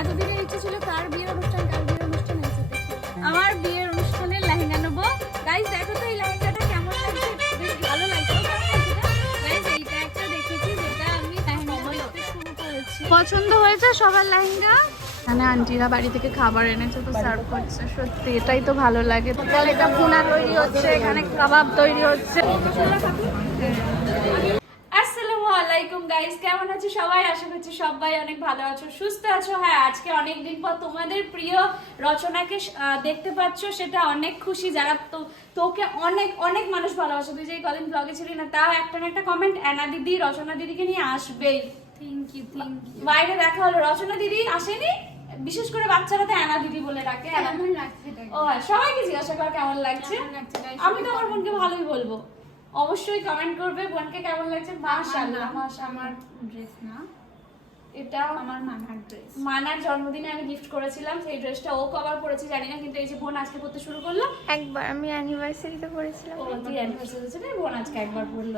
এতদিনের ইচ্ছে ছিল কার বিয়ের অনুষ্ঠান, কার বিয়ের অনুষ্ঠান আমার বিয়ের অনুষ্ঠানের লেহেঙ্গা নেব। গাইস দেখো তো এই লেহেঙ্গাটা কেমন লাগছে? বেশ ভালো লাগছে। গাইস এইটা একটা দেখেছি যেটা আমি লেহেঙ্গা পছন্দ হয়েছে সবার লেহেঙ্গা? এখানে আন্টিরা বাড়ি থেকে খাবার এনেছে তো সার্ভ করছে। সত্যি, এটাই তো ভালো লাগে। এটা ভুনা তৈরি হচ্ছে, এখানে কাবাব তৈরি হচ্ছে। গাইস কেমন আছো সবাই? আশা করছি সবাই অনেক ভালো আছো সুস্থ আছো। হ্যাঁ আজকে অনেক দিন পর তোমাদের প্রিয় রচনাকে দেখতে পাচ্ছ সেটা অনেক খুশি। যারা তো তোকে অনেক অনেক মানুষ ভালোবাসে। তুই যে কদিন ব্লগে ছিলি না তাও একটা না একটা কমেন্ট অ্যানা দিদি রচনা দিদিকে নিয়ে আসবেই থ্যাংক ইউ থ্যাংক ইউ বাইরে দেখা হলো। রচনা দিদি আসেনি? বিশেষ করে বাচ্চারা তো অ্যানা দিদি বলে ডাকে। ও হ্যাঁ, সবাইকে জিজ্ঞাসা কর কেমন লাগছে? আমি তো আমার বোনকে ভালোই বলব। অবশ্যই কমেন্ট করবে। বোনকে কেমন লাগছে? মাশাআল্লাহ। আমার ড্রেস না। এটা আমার মানার ড্রেস মানার জন্মদিনে আমি গিফট করেছিলাম। সেই ড্রেসটা ও কভার পরেছে জানি না কিন্তু এই যে বোন আজকে পড়তে শুরু করল। একবার আমি অ্যানিভার্সারিতে পড়েছিলাম। ও তুই অ্যানিভার্সারি হচ্ছে বোন আজকে একবার পড়ল।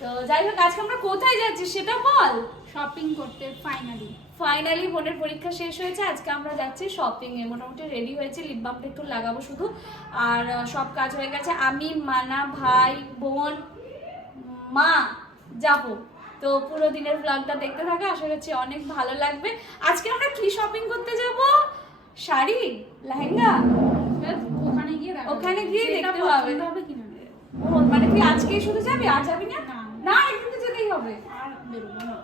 তো যাই হোক আজকে আমরা কোথায় যাচ্ছি সেটা বল। শপিং করতে ফাইনালি ফাইনালি বোনের পরীক্ষা শেষ হয়েছে। আজকে আমরা যাচ্ছি শপিং এ। মোটামুটি রেডি হয়েছে লিপ বামটা একটু লাগাবো শুধু। আর সব কাজ হয়ে গেছে। আমি মানা ভাই বোন মা যাব। তো পুরো দিনের ব্লগটা দেখতে থাকো। আশা করছি অনেক ভালো লাগবে। আজকে আমরা কি শপিং করতে যাব? শাড়ি? লেহেঙ্গা? ওখানে গিয়ে ওখানে গিয়ে দেখতে হবে। হবে কিনা ও মানে তুই আজকেই শুধু যাবি? আর যাবি না? না। না একদিন তো যেতেই হবে। আর বেরোবো না।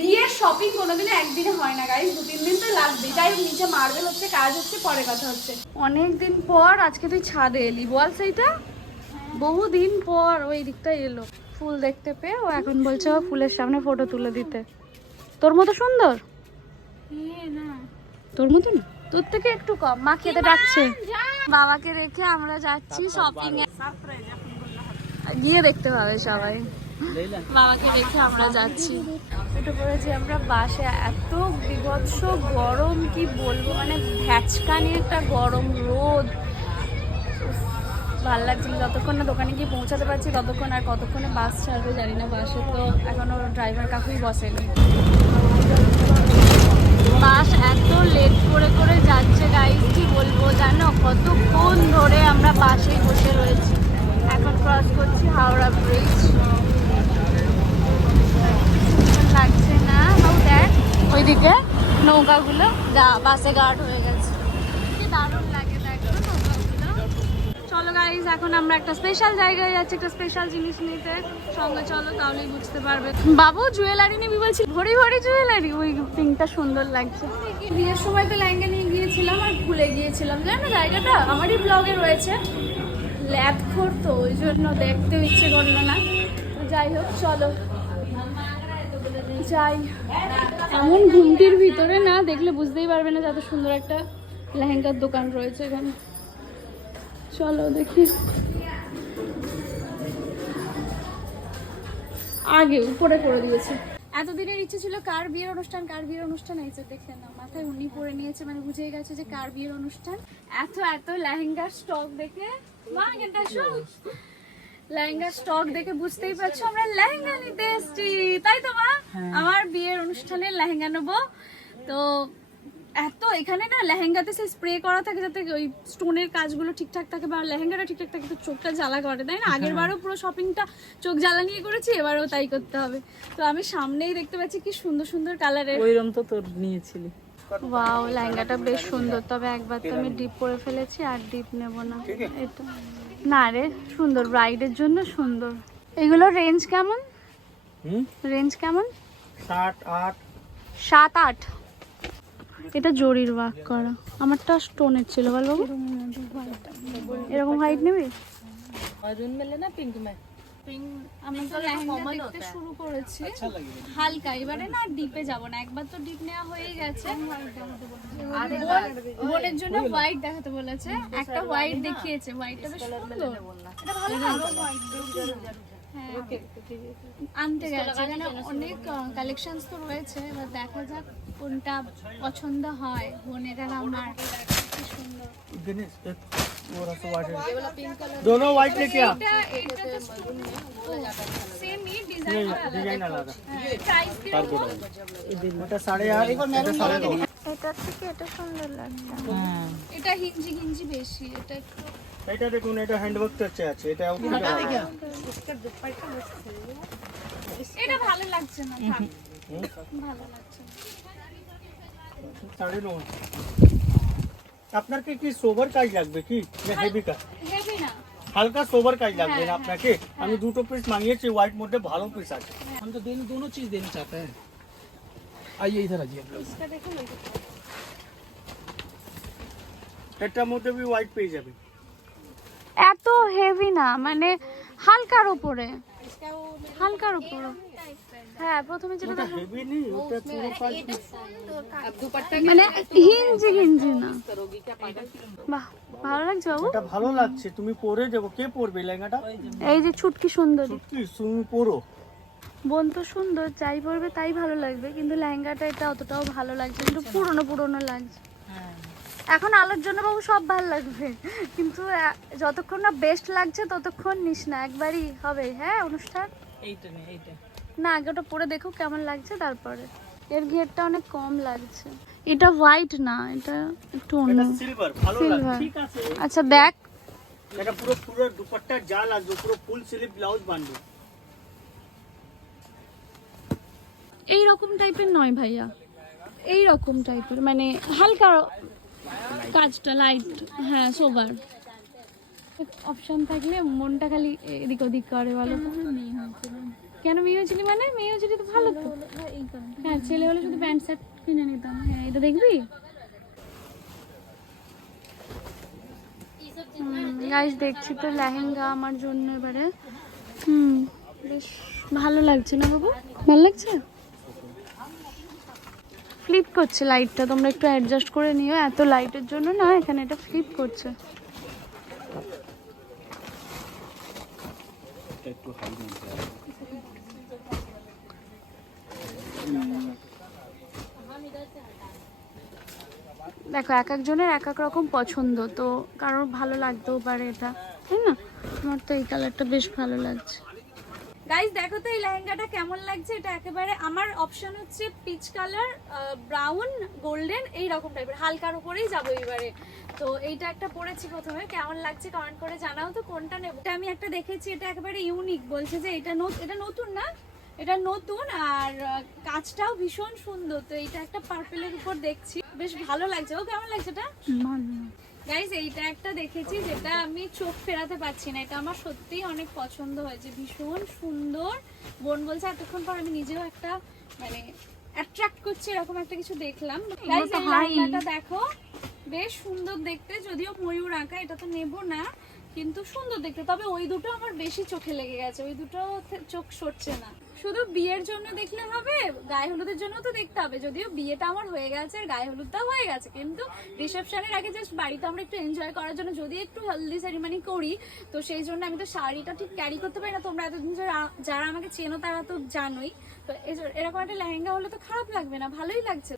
বিয়ের শপিং কোনোদিনও একদিনে হয় না গাইস দু তিন দিন তো লাগবে যাই হোক নিচে মার্বেল হচ্ছে কাজ হচ্ছে পরে কথা হচ্ছে। অনেক দিন পর আজকে তুই ছাদে এলি বল সেইটা? বহু দিন পর ওই দিকটা এলো। ফুল দেখতে পেয়ে ও এখন বলছে ও ফুলের সামনে ফটো তুলে দিতে। তোর মতো সুন্দর? তোর মতো না? তোর থেকে একটু কম। মা খেতে ডাকছে। বাবাকে রেখে আমরা যাচ্ছি শপিং এ গিয়ে দেখতে পাবে সবাই। বাবাকে রেখে আমরা যাচ্ছি। উঠে পড়েছি আমরা বাসে, এত বিভৎস গরম, কি বলব? মানে ভ্যাচকানি একটা গরম রোদ। ভালো লাগছে যতক্ষণ না দোকানে গিয়ে পৌঁছাতে পারছি, ততক্ষণ আর কতক্ষণে বাস ছাড়বে জানি না বাসে। তো এখনও ড্রাইভার কাকুই বসেনি বাস এত লেট করে করে যাচ্ছে গাইস কি বলব জানো কতক্ষণ ধরে আমরা বাসেই বসে রয়েছি এখন ক্রস করছি হাওড়া ব্রিজ লাগছে না হাউ দ্যাট ওইদিকে নৌকাগুলো যা বাসে গার্ড হয়ে গেছে কি দারুণ লাগে দেখো নৌকাগুলো চলো গাইজ এখন আমরা একটা স্পেশাল জায়গায় যাচ্ছি একটা স্পেশাল জিনিস নিতে। সঙ্গে চলো, তাহলেই বুঝতে পারবে। বাবু জুয়েলারি নিবি বলছি। ভরি ভরি জুয়েলারি ওই পিঙ্কটা সুন্দর লাগছে। বিয়ের সময় তো লেহেঙ্গা নিয়ে গিয়েছিলাম আর ভুলে গিয়েছিলাম। জানো জায়গাটা? আমারই ব্লগে রয়েছে। ল্যাব তো, ওই জন্য দেখতেও ইচ্ছে করল না। যাই হোক, চলো। যাই। এমন ঘুমটির ভিতরে না, দেখলে বুঝতেই পারবে না যত সুন্দর একটা লেহেঙ্গার দোকান রয়েছে এখানে। চলো দেখি। আগে উপরে করে দিয়েছে। এতদিনের ইচ্ছে ছিল কার বিয়ের অনুষ্ঠান কার বিয়ের অনুষ্ঠান? এই যে দেখে না মাথায় উনি পরে নিয়েছে মানে বুঝে গেছে যে কার বিয়ের অনুষ্ঠান। এত এত লেহেঙ্গা স্টক দেখে মা শোন লেহেঙ্গার স্টক দেখে বুঝতেই পারছ আমরা লেহেঙ্গা নিতে এসেছি। তাই তো মা? আমার বিয়ের অনুষ্ঠানে লেহেঙ্গা নেব। তো এত এখানে না লেহেঙ্গাতে সে স্প্রে করা থাকে যাতে ওই স্টোনের কাজগুলো ঠিকঠাক থাকে বা লেহেঙ্গাটা ঠিকঠাক থাকে তো চোখটা জ্বালা করে তাই না? আগের বারও পুরো শপিংটা চোখ জ্বালা নিয়ে করেছি এবারও তাই করতে হবে। তো আমি সামনেই দেখতে পাচ্ছি কি সুন্দর সুন্দর কালারের ওইরকম তো তোর নিয়েছিলি। ওয়াও লেহেঙ্গাটা বেশ সুন্দর। তবে একবার তো আমি ডিপ পরে ফেলেছি আর ডিপ নেব না। এটা না রে সুন্দর ব্রাইডের জন্য সুন্দর। এগুলো রেঞ্জ কেমন? রেঞ্জ কেমন? ষাট আট। সাত আট। এটা জরির ওয়ার্ক করা। আমারটা স্টোনের ছিল বাবু। এরকম হাইট নেবে? মেরুন মেলে না পিঙ্ক মে? আমি তো লেহেঙ্গা দেখতে শুরু করেছি। হালকা এবারে না ডিপে যাব না। একবার তো ডিপ নেওয়া হয়ে গেছে। বোনের জন্য হোয়াইট দেখাতে বলেছে। একটা হোয়াইট দেখিয়েছে। হোয়াইটটা বেশ সুন্দর। এটা ভালো না? হ্যাঁ আনতে গেছে। এখানে অনেক কালেকশনস তো রয়েছে। এবার দেখা যাক কোনটা পছন্দ হয় বোনের আর আমার কি সুন্দর दिनेश एक थोड़ा सा वाइट दोनों वाइट लेके आ এটা এটা তো সেমই ডিজাইন ডিজাইন আলাদা প্রাইস দিয়ে এটা সাড়ে আট এটা সাড়ে নয় এটার থেকে এটা সুন্দর লাগছে হ্যাঁ এটা হিঞ্জি হিঞ্জি বেশি এটা একটু এটা দেখুন এটা হ্যান্ডওয়ার্ক টাচে আছে এটা উপরে এটা ভালো লাগছে না থাক। ভালো লাগছে না। সাড়ে ন আপনার কি কি সোবার কাজ লাগবে কি না হেভি কাজ হেভি না হালকা সোবার কাজ লাগবে হ্যাঁ, না আপনাকে আমি দুটো পিস মাঙিয়েছি হোয়াইট মধ্যে ভালো পিস আছে हम तो दिन दोनों चीज देना चाहते हैं आइए इधर आइए आप लोग। इसका देखो लोगो এটার মধ্যে বি হোয়াইট পেয়ে যাবে এত হেভি না মানে হালকার উপরে হালকার উপর। হ্যাঁ প্রথমে যেটা হেভি নেই ওটা পুরো পাঁচ মানে হিঞ্জি হিঞ্জি না। বাহ ভালো লাগছে বাবু? এটা ভালো লাগছে তুমি পরে দেবো কে পরবে লেহেঙ্গাটা? এই যে ছুটকি সুন্দরী। সত্যি তুমি পরো। বোন তো সুন্দর যাই পরবে তাই ভালো লাগবে কিন্তু লেহেঙ্গাটা এটা অতটাও ভালো লাগছে কিন্তু পুরনো পুরনো লাগছে। এখন আলোর জন্য বাবু সব ভালো লাগবে। কিন্তু যতক্ষণ না বেস্ট লাগছে ততক্ষণ নিস না। একবারই হবে হ্যাঁ অনুষ্ঠান? এইটা নেই এইটা। না আগে ওটা পরে দেখো কেমন লাগছে তারপরে। এর ঘেরটা অনেক কম লাগছে। এটা হোয়াইট না এটা একটু অন্য। সিলভার ভালো লাগছে ঠিক আছে। আচ্ছা ব্যাক এটা পুরো পুরো দুপাট্টা যা লাগবে পুরো ফুল স্লিভ ব্লাউজ বানবে। এই রকম টাইপের নয় ভাইয়া। এই রকম টাইপের মানে হালকা কাজটা লাইট হ্যাঁ সোবার অপশন থাকলে মনটা খালি এদিক ওদিক করে বলো কেন মেয়ে হয়েছিলি? মানে? মেয়ে হয়েছিলি তো ভালো তো। হ্যাঁ ছেলে হলে শুধু প্যান্ট শার্ট কিনে নিতাম। হ্যাঁ এটা দেখবি? গাইস দেখছি তো লেহেঙ্গা আমার জন্য এবারে। হুম। বেশ ভালো লাগছে না বাবু? ভালো লাগছে? ফ্লিপ করছে লাইটটা তোমরা একটু অ্যাডজাস্ট করে নিও। এত লাইটের জন্য না, এখানে এটা ফ্লিপ করছে। দেখো, এক একজনের এক এক রকম পছন্দ, তো কারোর ভালো লাগতেও পারে এটা, তাই না? আমার তো এই কালারটা বেশ ভালো লাগছে। গাইস দেখো তো এই লেহেঙ্গাটা কেমন লাগছে? এটা একেবারে আমার অপশন হচ্ছে পিচ কালার ব্রাউন গোল্ডেন এই রকম টাইপের হালকার উপরেই যাব এবারে। তো এইটা একটা পরেছি প্রথমে। কেমন লাগছে কমেন্ট করে জানাও তো, কোনটা নেব? এটা আমি একটা দেখেছি, এটা একেবারে ইউনিক বলছে যে এটা এটা নতুন না, এটা নতুন আর কাজটাও ভীষণ সুন্দর। তো এইটা একটা পার্পেলের উপর দেখছি। বেশ ভালো লাগছে। ও, কেমন লাগছে এটা? গাইজ এইটা একটা দেখেছি যেটা আমি চোখ ফেরাতে পারছি না। এটা আমার সত্যিই অনেক পছন্দ হয়েছে। ভীষণ সুন্দর। বোন বলছে এতক্ষণ পর আমি নিজেও একটা মানে অ্যাট্রাক্ট করছে এরকম একটা কিছু দেখলাম। গাইজ এই লেহেঙ্গাটা দেখো বেশ সুন্দর দেখতে। যদিও ময়ূর আঁকা এটা তো নেব না কিন্তু সুন্দর দেখতে। তবে ওই দুটো আমার বেশি চোখে লেগে গেছে। ওই দুটো চোখ সরছে না। শুধু বিয়ের জন্য দেখলে হবে, গায়ে হলুদের জন্য তো দেখতে হবে। যদিও বিয়েটা আমার হয়ে গেছে, আর গায়ে হলুদটা হয়ে গেছে, কিন্তু রিসেপশনের আগে জাস্ট বাড়িতে আমরা একটু এনজয় করার জন্য, যদি একটু হেলদি সেরিমানি করি, তো সেই জন্য আমি তো শাড়িটা ঠিক ক্যারি করতে পারি না। তোমরা এতদিন যারা আমাকে চেনো তারা তো জানোই। তো এরকম একটা লেহেঙ্গা হলে তো খারাপ লাগবে না, ভালোই লাগছে।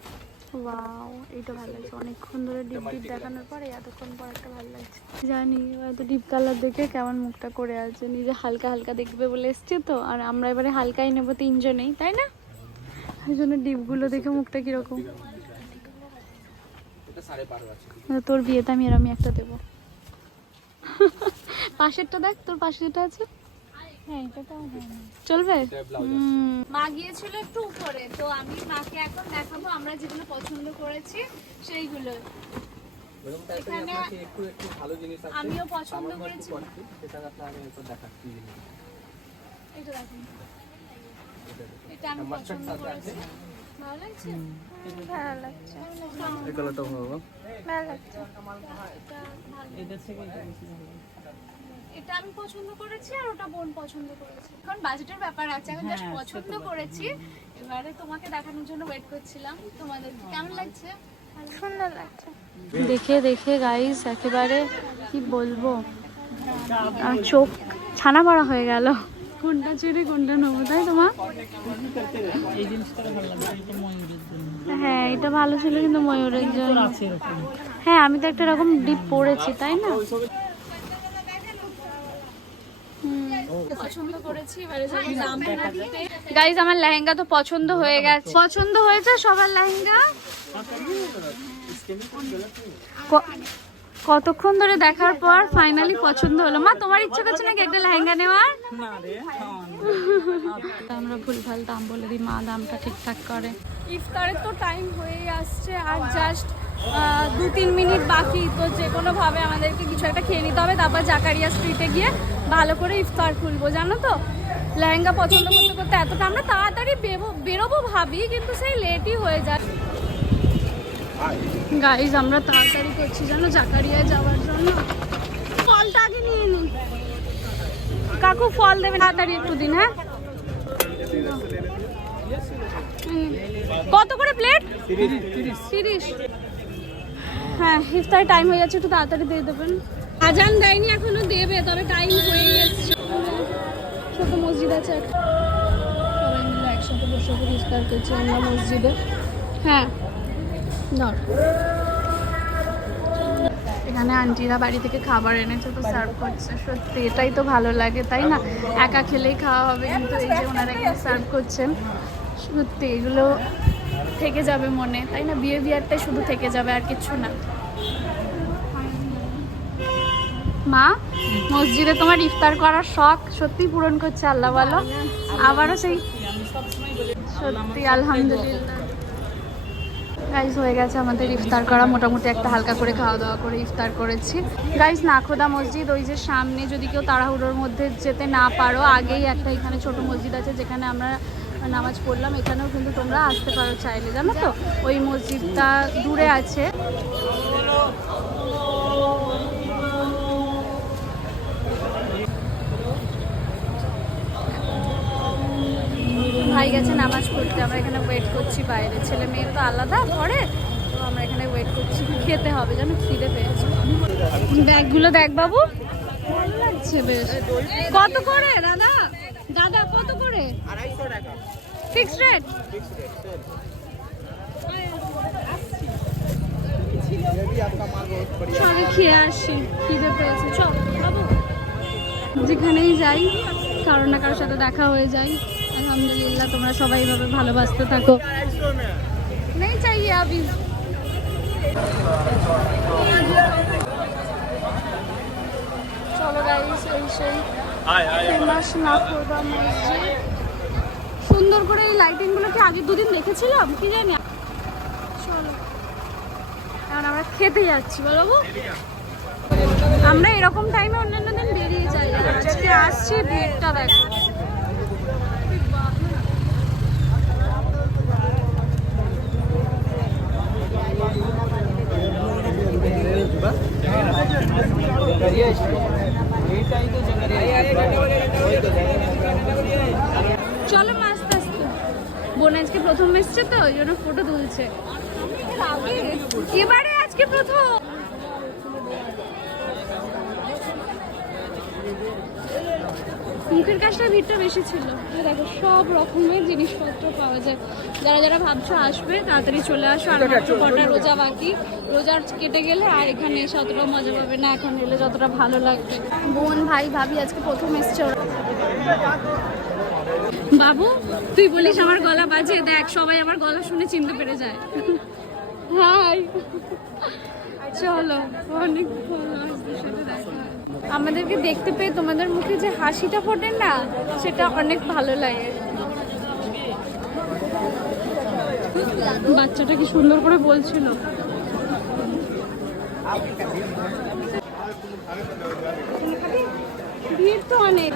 ওয়াও এটা ভালো লাগছে। অনেকক্ষণ ধরে ডিপ দেখানোর পরে এতক্ষণ পর একটা ভালো লাগছে। জানি, হয়তো ডিপ কালার দেখে কেমন মুখটা করে নিজে হালকা হালকা দেখবে বলে তো। আর আমরা এবারে হালকাই নেব তিনজনেই, তাই না? ওই জন্য ডিপগুলো দেখে মুখটা কীরকম? তোর বিয়েতে আমি এরমই একটা দেবো। পাশেরটা দেখ, তোর পাশে যেটা আছে? চলবে? হুম। মা গিয়েছিল একটু উপরে তো আমি মাকে এখন দেখাবো আমরা যেগুলো পছন্দ করেছি সেইগুলো। আমিও পছন্দ করেছি। এটা দেখুন। এটা আমি পছন্দ করেছি। ভালো লাগছে? ভালো লাগছে। এই কালারটা ভালো ভালো লাগছে। এদের থেকে এটা বেশি ভালো এটা আমি পছন্দ করেছি আর ওটা বোন পছন্দ করেছে। এখন বাজেটের ব্যাপার আছে এখন জাস্ট পছন্দ করেছি। এবারে তোমাকে দেখানোর জন্য ওয়েট করছিলাম। তোমাদের কেমন লাগছে? সুন্দর লাগছে। দেখে দেখে গাইস একেবারে কি বলব? আর চোখ ছানা পড়া হয়ে গেল। কোনটা ছেড়ে কোনটা নেব তাই তোমার এই জিনিসটা ভালো লাগে এটা ময়ূরের জন্য হ্যাঁ এটা ভালো ছিল কিন্তু ময়ূরের জন্য। হ্যাঁ আমি তো একটা এরকম ডিপ পরেছি তাই না হুম, পছন্দ করেছি গাইজ আমার লেহেঙ্গা তো পছন্দ হয়ে গেছে। পছন্দ হয়েছে সবার লেহেঙ্গা? কতক্ষণ ধরে দেখার পর ফাইনালি পছন্দ হলো? মা তোমার ইচ্ছে করছে নাকি একটা লেহেঙ্গা নেওয়ার? আমরা ভুলভাল দাম বলে দিই, মা দামটা ঠিকঠাক করে। ইফতারের তো টাইম হয়েই আসছে, আর জাস্ট দু তিন মিনিট বাকি, তো যে কোনোভাবে আমাদেরকে কিছু একটা খেয়ে নিতে হবে, তারপর জাকারিয়া স্ট্রিটে গিয়ে ভালো করে ইফতার খুলবো, জানো তো? লেহেঙ্গা পছন্দ করতে করতে এতটা আমরা তাড়াতাড়ি বেরো- বেরোবো ভাবি, কিন্তু সেই লেটই হয়ে যায়। গাইজ আমরা তাড়াতাড়ি করছি, জানো, জাকারিয়ায় যাওয়ার জন্য। ফলটা আগে নিয়ে নিই। কাকু ফল দেবে তাড়াতাড়ি একটু দিন হ্যাঁ? কত করে প্লেট তিরিশ। হ্যাঁ ইফতার টাইম হয়ে যাচ্ছে একটু তাড়াতাড়ি দিয়ে দেবেন। আজান দেয়নি, এখনও দেবে, তবে টাইম হয়ে যাচ্ছে ছোট মসজিদ আছে একটা সবাই মিলে একসাথে বসে করে ইফতার করছি আমরা মসজিদে। হ্যাঁ ধর এখানে আন্টিরা বাড়ি থেকে খাবার এনেছে তো সার্ভ করছে। সত্যি এটাই তো ভালো লাগে তাই না? একা খেলেই খাওয়া হবে কিন্তু এই যে ওনারা এখানে সার্ভ করছেন সত্যি এগুলো থেকে যাবে মনে তাই না? বিয়ে বিয়ারটাই শুধু থেকে যাবে আর কিছু না। মা মসজিদে তোমার ইফতার করার শখ সত্যি পূরণ করছে আল্লাহ বলো। আবারও সেই সত্যি আলহামদুলিল্লাহ। গাইস হয়ে গেছে আমাদের ইফতার করা। মোটামুটি একটা হালকা করে খাওয়া দাওয়া করে ইফতার করেছি। গাইস নাখোদা মসজিদ, ওই যে সামনে যদি কেউ তাড়াহুড়োর মধ্যে যেতে না পারো, আগেই একটা এখানে ছোট মসজিদ আছে যেখানে আমরা নামাজ পড়লাম। এখানেও কিন্তু তোমরা আসতে পারো চাইলে, জানো তো? ওই মসজিদটা দূরে আছে। ভাই গেছে, নামাজ পড়তে। আমরা এখানে ওয়েট করছি বাইরে। ছেলে মেয়ে তো আলাদা, পরে তো আমরা এখানে ওয়েট করছি। খেতে হবে, যেন খিদে পেয়েছে। ব্যাগগুলো দেখ বাবু। লাগছে বেশ। কত করে, দাদা? দাদা, কত করে? ফিক্সড রেট খেয়ে আসি, খিদে চল, বাবু। যেখানেই যাই কারও না কারোর সাথে দেখা হয়ে যায়। আলহামদুলিল্লাহ, তোমরা সবাই এভাবে ভালোবাসতে থাকো। নেই চাইয়ে আবি চলো গাইস এই সেই ফেমাস নাফরবা মসজিদ। সুন্দর করে এই লাইটিংগুলো কি আগে দুদিন দেখেছিলাম? কি জানি? চলো। এখন আমরা খেতে যাচ্ছি, বলো আমরা এরকম টাইমে অন্যান্য দিন বেরিয়ে যাই আজকে আসছি ভিড়টা দেখো চলো মা আস্তে আস্তে বোন আজকে প্রথম এসছে তো ওই জন্য ফটো তুলছে। এবারে আজকে প্রথম। মুখের কাজটা ভিড়টা বেশি ছিল। দেখো, সব রকমের জিনিসপত্র পাওয়া যায়। যারা যারা ভাবছ আসবে, তাড়াতাড়ি চলে আসো। আর কটা রোজা বাকি। রোজা কেটে গেলে আর এখানে এসে অতটা মজা পাবে না। এখন এলে যতটা ভালো লাগবে। বোন, ভাই, ভাবি আজকে প্রথম এসছে ওরা। বাবু, তুই বলিস আমার গলা বাজে? দেখ, সবাই আমার গলা শুনে চিনতে পেরে যায়। হাই। চলো, অনেক। আমাদেরকে দেখতে পেয়ে তোমাদের মুখে যে হাসিটা ফোটে না, সেটা অনেক ভালো লাগে। বাচ্চাটা কি সুন্দর করে বলছিল? ভিড় তো অনেক।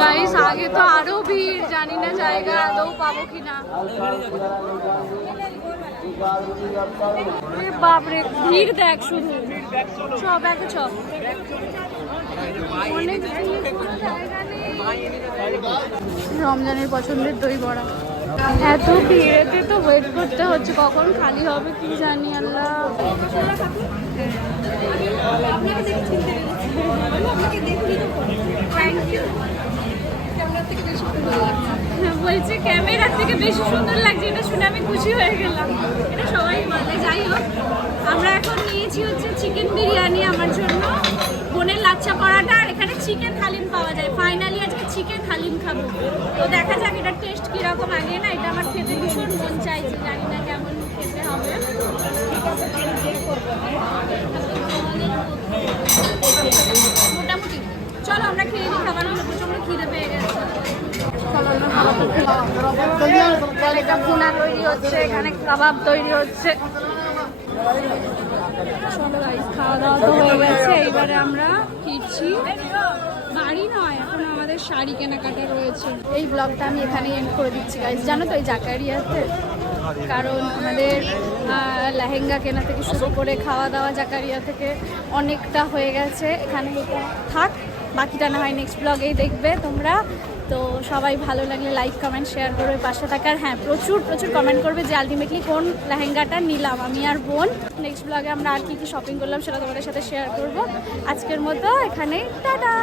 গাইস আগে তো আরও ভিড়, জানি না জায়গা আদৌ পাবো কিনা। বাপরে, ভিড় দেখ শুধু। সব এক সব অনেক। রমজানের পছন্দের দই বড়া। এত ভিড়েতে তো ওয়েট করতে হচ্ছে, কখন খালি হবে কি জানি, আল্লাহ। বলছে ক্যামেরার থেকে বেশি সুন্দর লাগছে, এটা শুনে আমি খুশি হয়ে গেলাম। এটা সবাই বলে যাই হোক, আমরা এখন নিয়েছি হচ্ছে চিকেন বিরিয়ানি আমার জন্য। বোনের লাচ্ছা পরাটা, আর এখানে চিকেন হালিম পাওয়া যায়। খাব। তো দেখা যাক এটার টেস্ট কীরকম আগে। না, এটা আমার খেতে ভীষণ মন চাইছে জানি না কেমন খেতে হবে। মোটামুটি। চলো, আমরা খেয়ে নিই খাবারগুলো প্রচণ্ড খিদে পেয়ে গেছে। এটা এখানে কাবাব তৈরি হচ্ছে। চলো খাওয়া দাওয়া হয়ে গেছে। এইবারে আমরা ফিরছি বাড়ি নয় এখন আমাদের শাড়ি কেনাকাটা রয়েছে। এই ব্লগটা আমি এখানেই এন্ড করে দিচ্ছি গাইজ জানো তো এই জাকারিয়াতে? কারণ আমাদের লেহেঙ্গা কেনা থেকে শুরু করে খাওয়া দাওয়া জাকারিয়া থেকে অনেকটা হয়ে গেছে। এখানে থাক, বাকিটা না হয় নেক্সট ব্লগেই দেখবে তোমরা। তো সবাই ভালো লাগলে লাইক কমেন্ট শেয়ার করবে পাশে থাকার হ্যাঁ প্রচুর প্রচুর কমেন্ট করবে যে আলটিমেটলি কোন লেহেঙ্গাটা নিলাম, আমি আর বোন। নেক্সট ব্লগে আমরা আর কি কি শপিং করলাম সেটা তোমাদের সাথে শেয়ার করব। আজকের মতো এখানেই, টাটা!